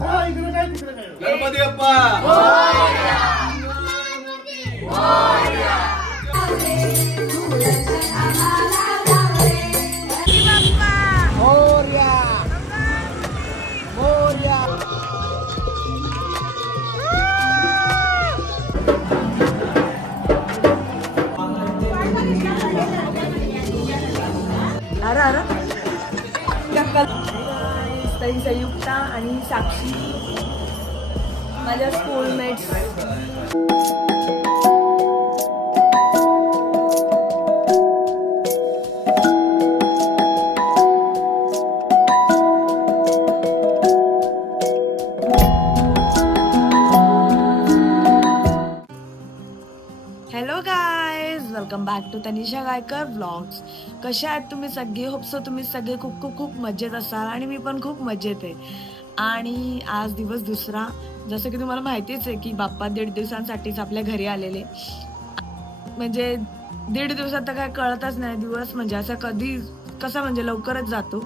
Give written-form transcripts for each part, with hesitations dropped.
गणपती बाप्पा तरी संयुक्ता आणि साक्षी माझ्या schoolmates. Hello guys, welcome back to Tanisha Gaikar vlogs. कशा आहेत तुम्ही सगळे? होपसो तुम्ही सगळे खूप खूप खूप मजेत असाल आणि मी पण खूप मजेत आहे. आणि आज दिवस दुसरा, जसं की तुम्हाला माहितीच आहे की बाप्पा 1.5 दिवसांसाठीच आपल्या घरी आलेले. म्हणजे 1.5 दिवसात तर काय कळतच नाही, दिवस म्हणजे असं कसा म्हणजे लवकरच जातो.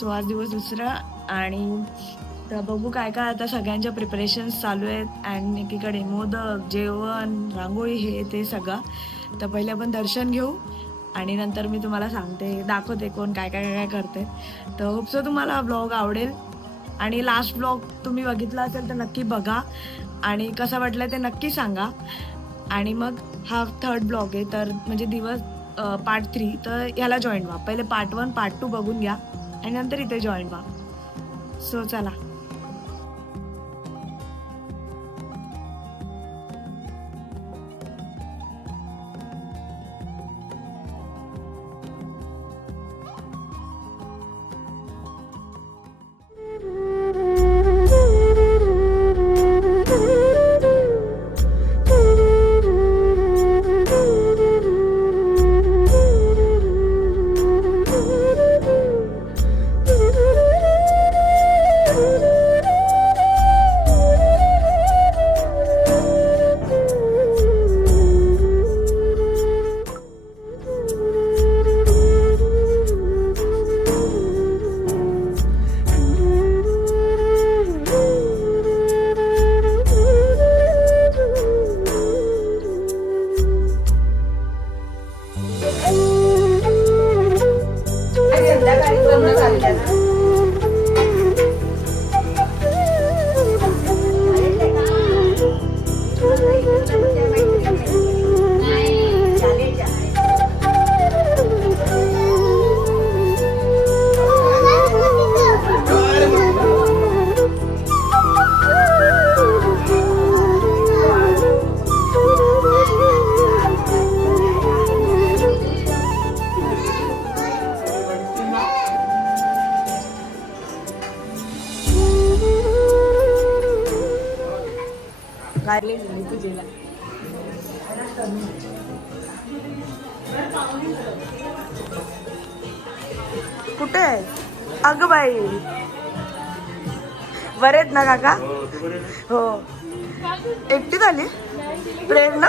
सो आज दिवस दुसरा आणि तर बघू काय काय आता सगळ्यांच्या प्रिपरेशन्स चालू आहेत. अँड एकीकडे मोदक, जेवण, रांगोळी, हे ते सगळं. तर पहिले आपण दर्शन घेऊ आणि नंतर मी तुम्हाला दाखवते कोण काय काय काय करते. तर होपसो तुम्हाला ब्लॉग आवडेल आणि लास्ट ब्लॉग तुम्ही बघितला असेल तर नक्की बघा आणि कसं वाटलं ते नक्की सांगा. आणि मग हा 3rd ब्लॉग आहे, तर म्हणजे दिवस पार्ट 3. तर ह्याला जॉईन व्हा. पहिले पार्ट 1 पार्ट 2 बघून घ्या आणि नंतर इथे जॉईन व्हा. सो चला. कुठे आहे? अगं बाई, बरे आहेत ना काका? हो. एकटी झाली प्रेरणा?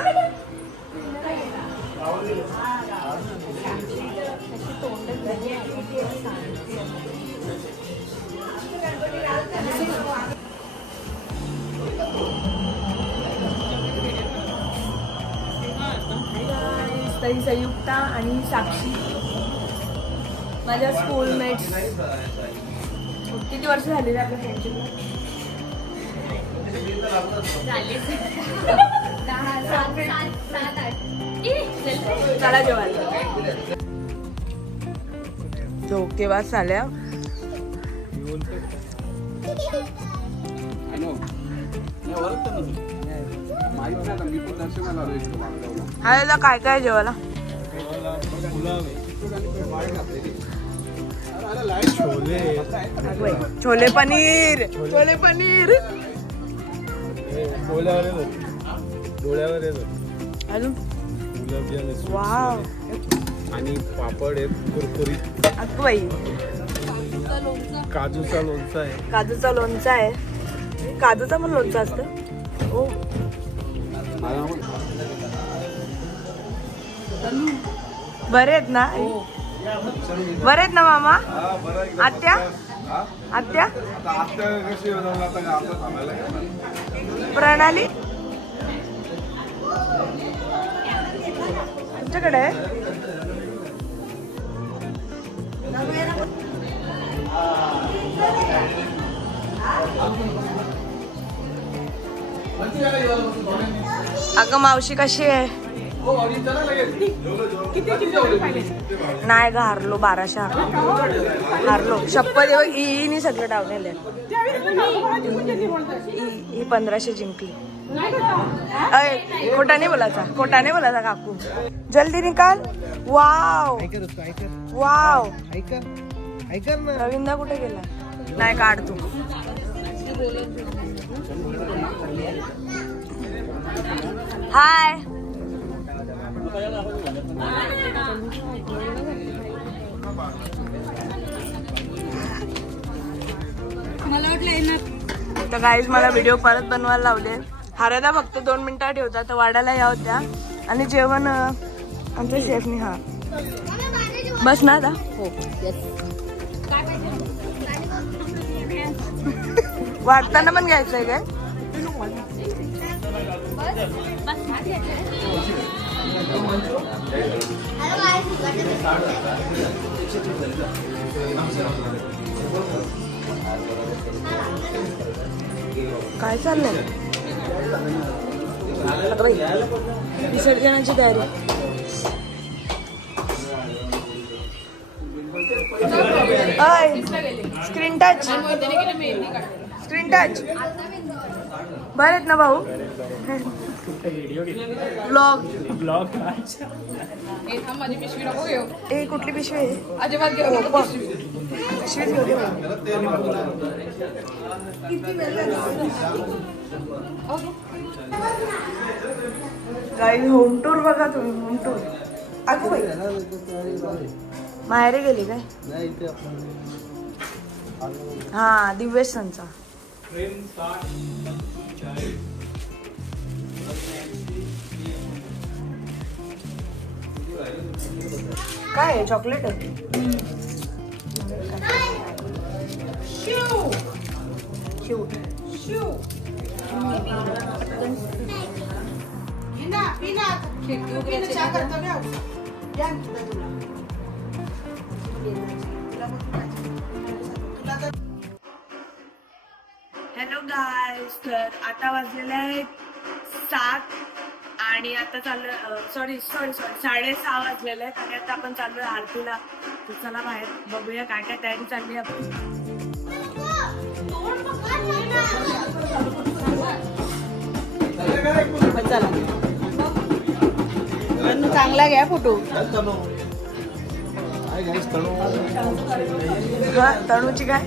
तरी संयुक्ता आणि साक्षी माझ्या स्कूलमेट्स. किती वर्ष झाली रे आपल्या फ्रेंडशिपला? चला जेवायला. झोकेबाज झाल्या. हा काय काय जेवायला? छोले पनीर. छोले पनीर अजून वाव. आणि पापड आहेत कुरकुरीत. अगं बाई, काजूचा लोणचा आहे. काजूचा लोणचा आहे. काजूचा पण लोणचा असतं. ओ बरे आहेत ना? बरे आहेत ना मामा? आत्या आत्या प्रणाली तुमच्याकडे आहे? अगं मावशी कशी आहे? नाही ग हारलो 1200 हारलो शपथ ईनी सगळं डावलेलं ही 1500 जिंकली. खोटा नाही बोलायचा काकू. जल्दी निकाल. वाव वाव रवींद्र कुठे गेला? नाही काढ तू. हाय तर गाईज मला व्हिडिओ परत बनवायला लावले. हारायला फक्त 2 मिनिटं ठेवता तर वाढायला या होत्या आणि जेवण आमच्या शेफनी. हा बस ना आता. वाढताना पण घ्यायचंय काय? काय चाललंय? विसर्जनाची तयारी. स्क्रीन टच बरं आहेत ना भाऊ? ब्लॉग ए कुठली पिशवी आहे? अजिबात पिशवीच घेऊ. होम टूर बघा तुम्ही. Home tour. अगो बाई माहेरी गेली काय? हा दिव्येश संचा. काय आहे? चॉकलेट आहे. Hello guys. तर आता वाजलेले आहेत 7 आणि आता चाललोय सॉरी 6:30 वाजलेले आहेत आणि आता आपण चाललोय आरतीला. तर चला बाहेर बघूया काय काय तयारी चालली आपली. चांगला घ्या फोटो. तणूची काय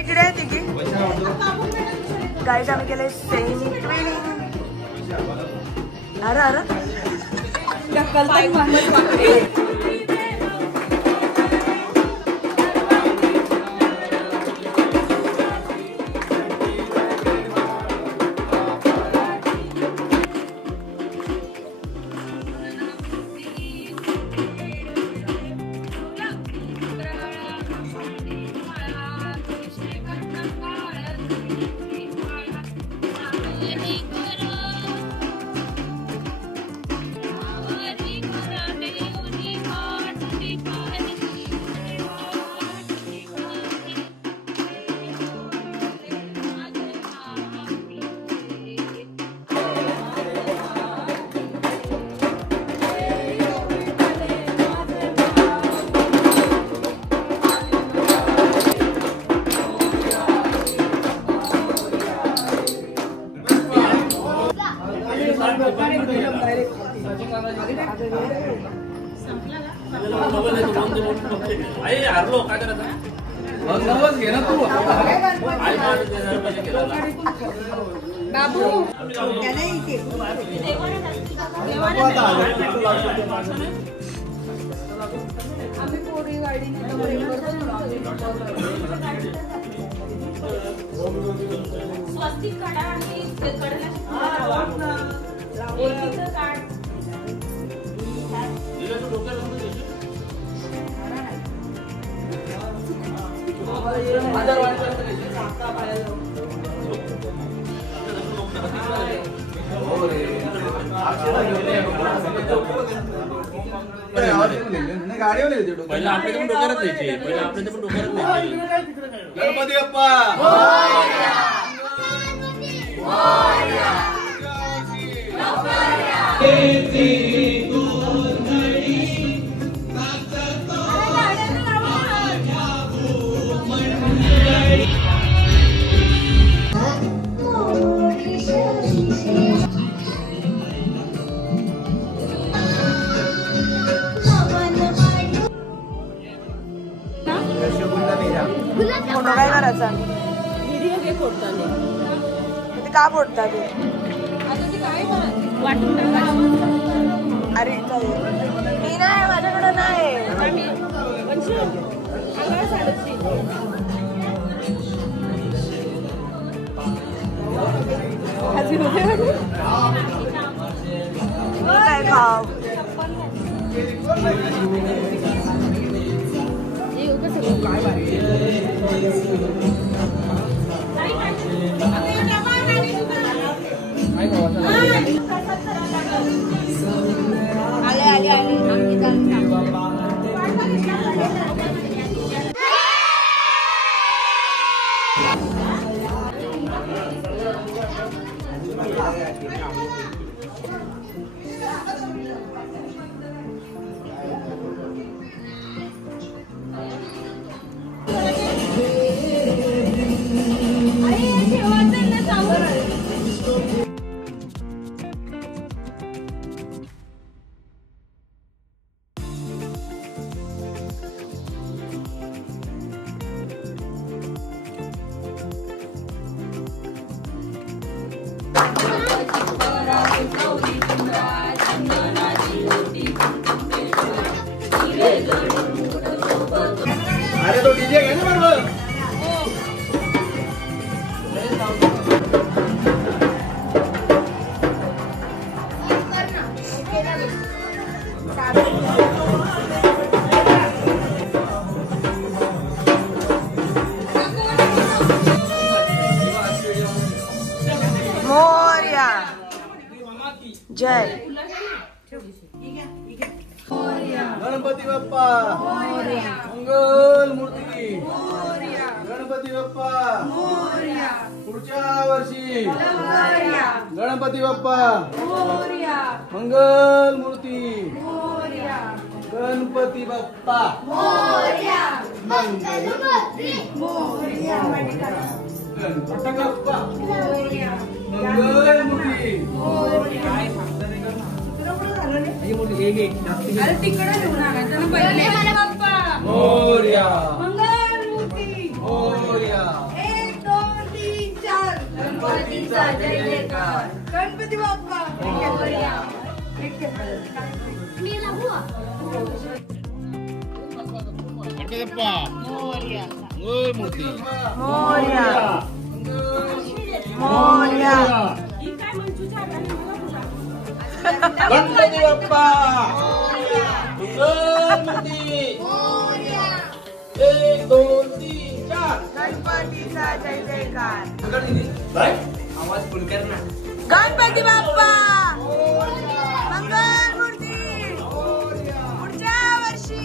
इकडे आहे ती की गाईज आम्ही केलंय सेमी ट्विनिंग. अरे पहिला आपल्या पण डोक्यात द्यायचे, पहिला आपल्या पण डोक्यात द्यायचे. गणपती बाप्पा फोटो काय करायचा व्हिडिओ घे फोडताना. ते का फोडता ते आता ते काय वाटून टाकायचं. अरे मी नाही माझ्याकडे नाही काय खाव अरे तो डीजे घे ना बरोबर. मोरया जय गणपती बाप्पा मंगल मूर्ती. गणपती बाप्पा पुढच्या वर्षी. गणपती बाप्पा मंगल मूर्ती. गणपती बाप्पा मंगल गणपती बाप्पा मंगल मूर्ती. अरे तिकडे घेऊन आला त्याला पहिले बाप्पा मोरया मंगलमूर्ती मोरया. 1 2 3 4 गणपतीचा जय जयकार. गणपती बाप्पा मोरया. मी लागू गणपती बाप्पा मोरया. मंगल मूर्ती. मोरया मोरया ही काय मंचूच्या हाताने मला पुरा. गणपती बाप्पा मंगल मूर्ती. 1 2 3 4 गणपतीचा जय जयकार. आवाज फुल कर ना. गणपती बाप्पा मंगल मूर्ती पुढच्या वर्षी.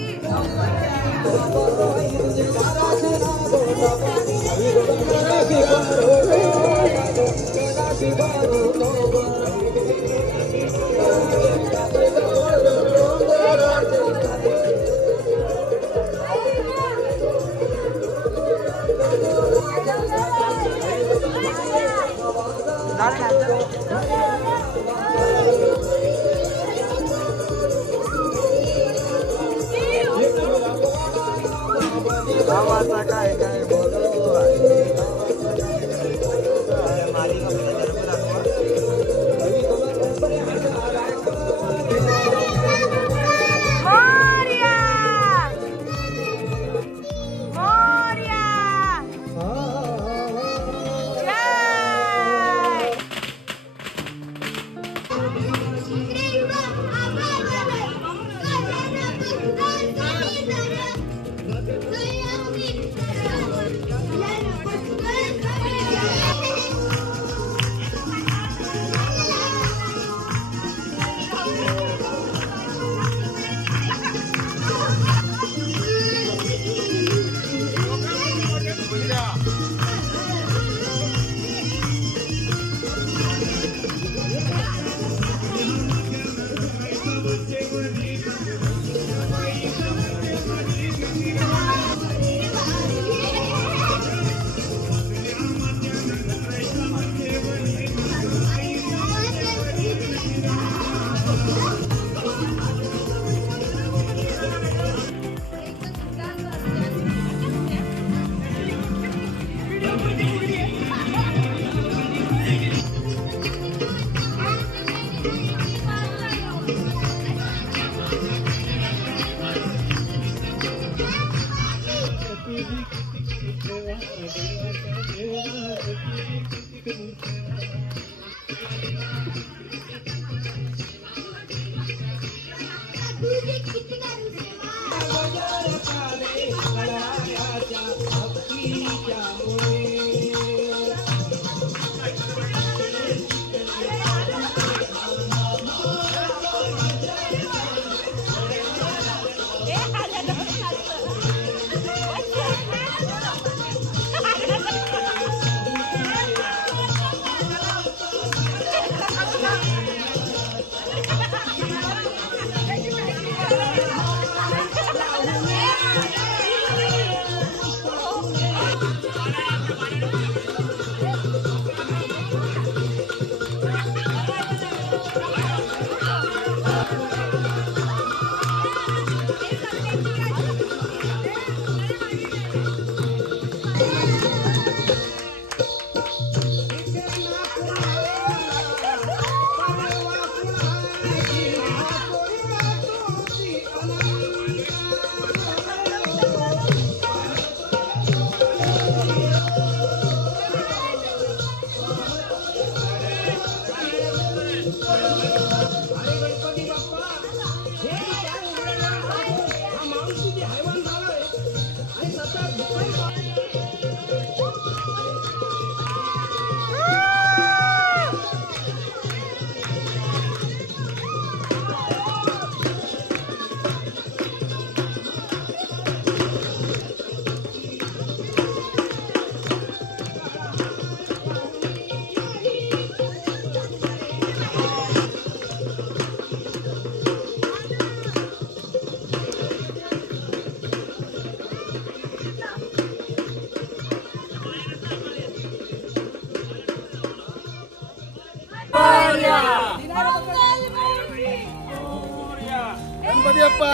गणपती बाप्पा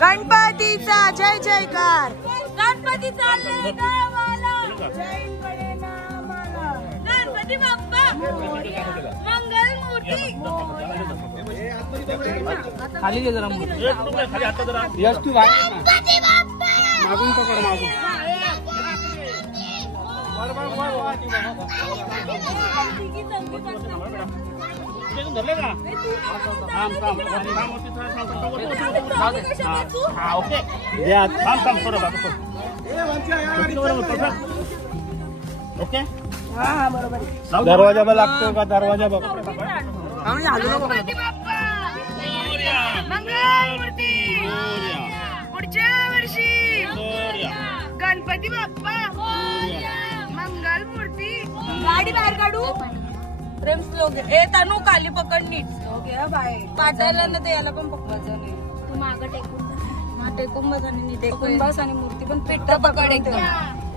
गणपतीचा जय जयकार. गणपती चालले गावाला. जैन पडे नामाला. गणपती बाप्पा मंगल मूर्ती. खाली घे जरा यश तू मागून पकड मागून ओके दरवाजा लागतो का दरवाजा बघ. मंगलमूर्ती पुढच्या वर्षी गणपती बाप्पा मंगलमूर्ती. गाडी बाहेर काढू. प्रेम श्लोक ए तनू खाली पकड नीट. पाटायला ना ते याला पण पकवायचं नाही. तू मागं टेकून टेकून बस आणि नीट टेकून बस आणि मूर्ती पण पेट पकड एकदम.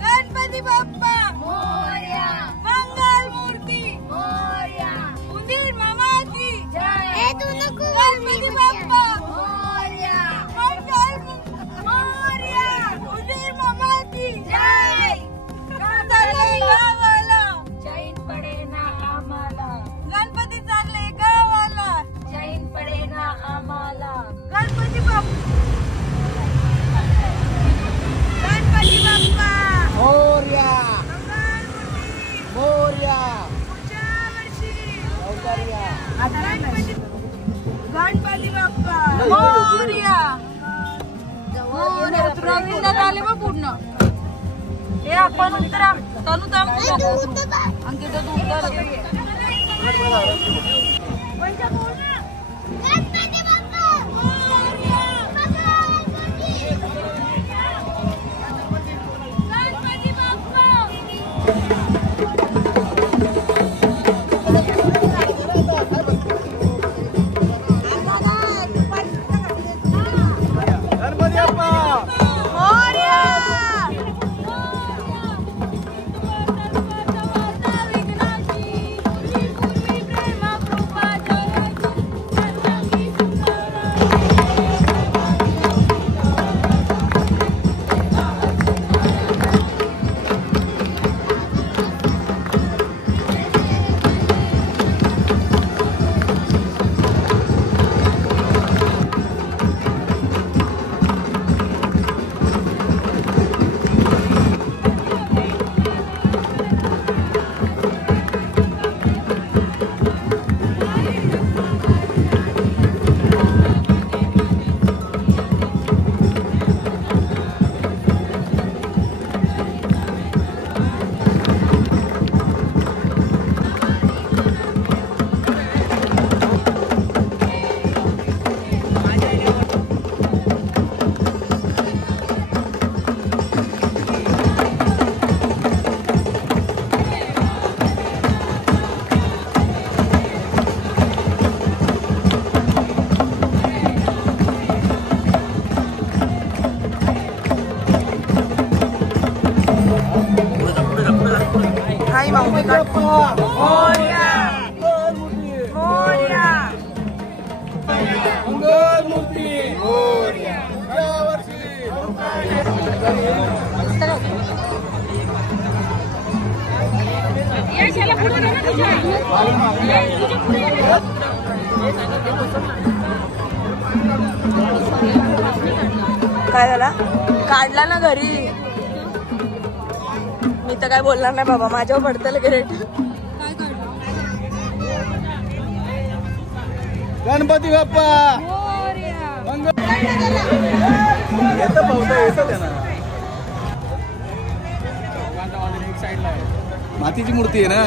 गणपती बाप्पा मोरया. मंगल मूर्ती मोरया. उंदीर मामा की जय. गणपती बाप्पा मोरया. मंगल मोरया. उंदीर मामा की जय. चालले गावाला. जैन पडे ना आम्हाला. गणपती चालले गावाला. जैन पडे ना आम्हाला. गणपती बाप्पा गणपती बाप्पा मोरया मोरया पुढच्या वर्षी गणपती बाप्पा मोरया. रवींद्र झाले मग पूर्ण. हे आपण उतरा तनू थांब. अंकिता तू उतर. गणपती बाप्पा मोरया. गणपती बाप्पा. गणपती बाप्पा मोरया. हाय माऊली. मोरया मोरया. मंगल मूर्ती मोरया. यावर्षी काय झाला? काढला ना घरी. मी तर काय बोलणार नाही बाबा. माझ्यावर पडतं ग्रेट. गणपती बाप्पा येतं पावसा येतं त्यांना. मातीची मूर्ती आहे ना.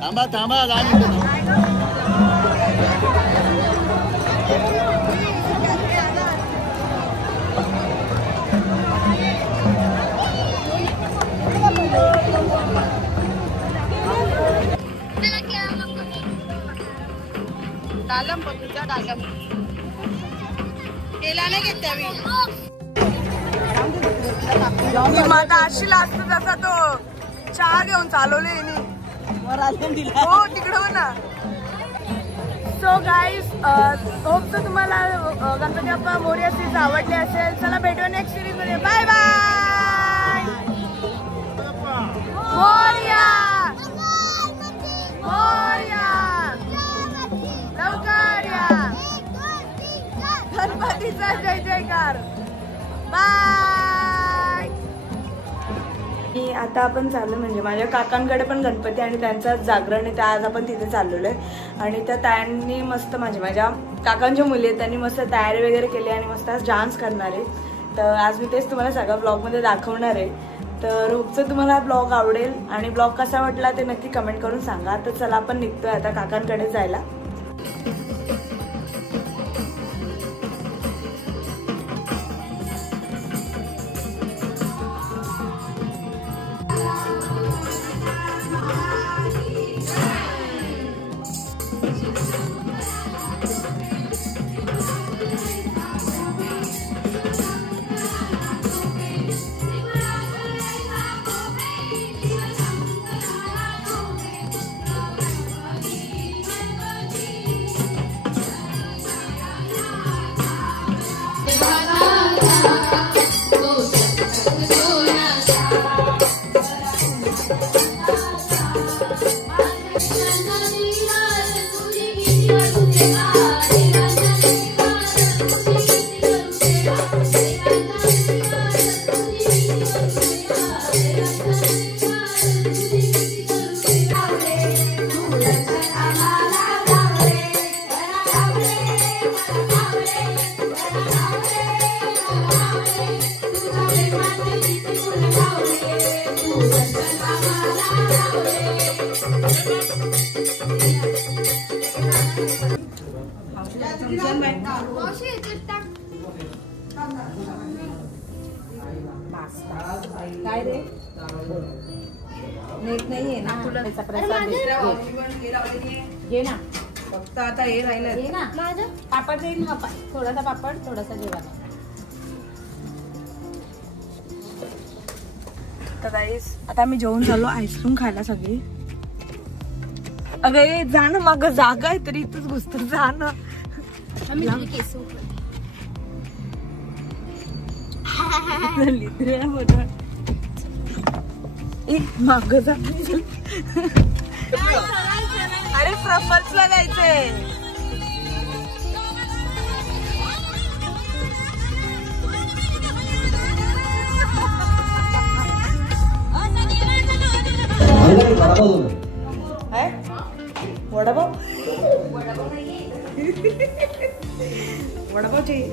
थांबा थांबा 10 मिनिटं. माझा अशी लागतो तसा तो चहा घेऊन चालवले हो तिकडं ना. सो गाईज होप तर तुम्हाला गणपती बाप्पा मोरया सीरीज आवडली असेल. चला भेटूया नेक्स्ट सिरीज मध्ये. Bye bye. मोरया मोरया लवकर या. गणपतीचा जय जयकार. बाय. आता आपण चाललो म्हणजे माझ्या काकांकडे पण गणपती आणि त्यांचा जागरण आहे. तर आज आपण तिथे चाललेलो आहे आणि त्या तायांनी मस्त माझ्या काकांच्या मुली आहेत त्यांनी मस्त तयारी वगैरे केली आणि मस्त आज डान्स करणार आहे. तर आज मी तेच तुम्हाला सगळ्या ब्लॉगमध्ये दाखवणार आहे. तर होपचं तुम्हाला ब्लॉग आवडेल आणि ब्लॉग कसा वाटला ते नक्की कमेंट करून सांगा. तर चला आपण निघतोय आता काकांकडे जायला. काय रे नेट नाहीये ना तुला प्रसाद घे ना. फक्त आता हे राहिलं घे ना. पापड देईन. हा थोडासा पापड थोडासा जेवण. तर गाईस आता आम्ही जेवून झालो आईस्क्रीम खायला सगळी. अगं जा ना मागं जागा आहे तरी इथंच घुसतो. जा ना. माग जा. अरे प्रफल्सला जायचंय. वडापाव वडापाव चाहिए.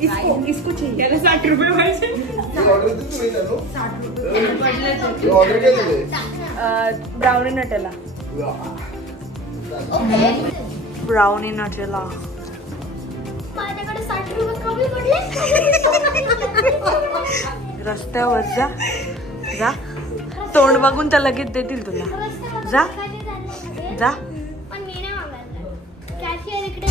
इसको चाहिए. 60 रुपये पाहिजे. Brownie Nutella. Brownie Nutella. माझ्याकडे 60 रुपये कमी पडले. रस्त्यावर जा जा. तोंड बघून तर लगेच देतील तुला. जा जा. पण मी नाही मागणार. कॅशियर इकडे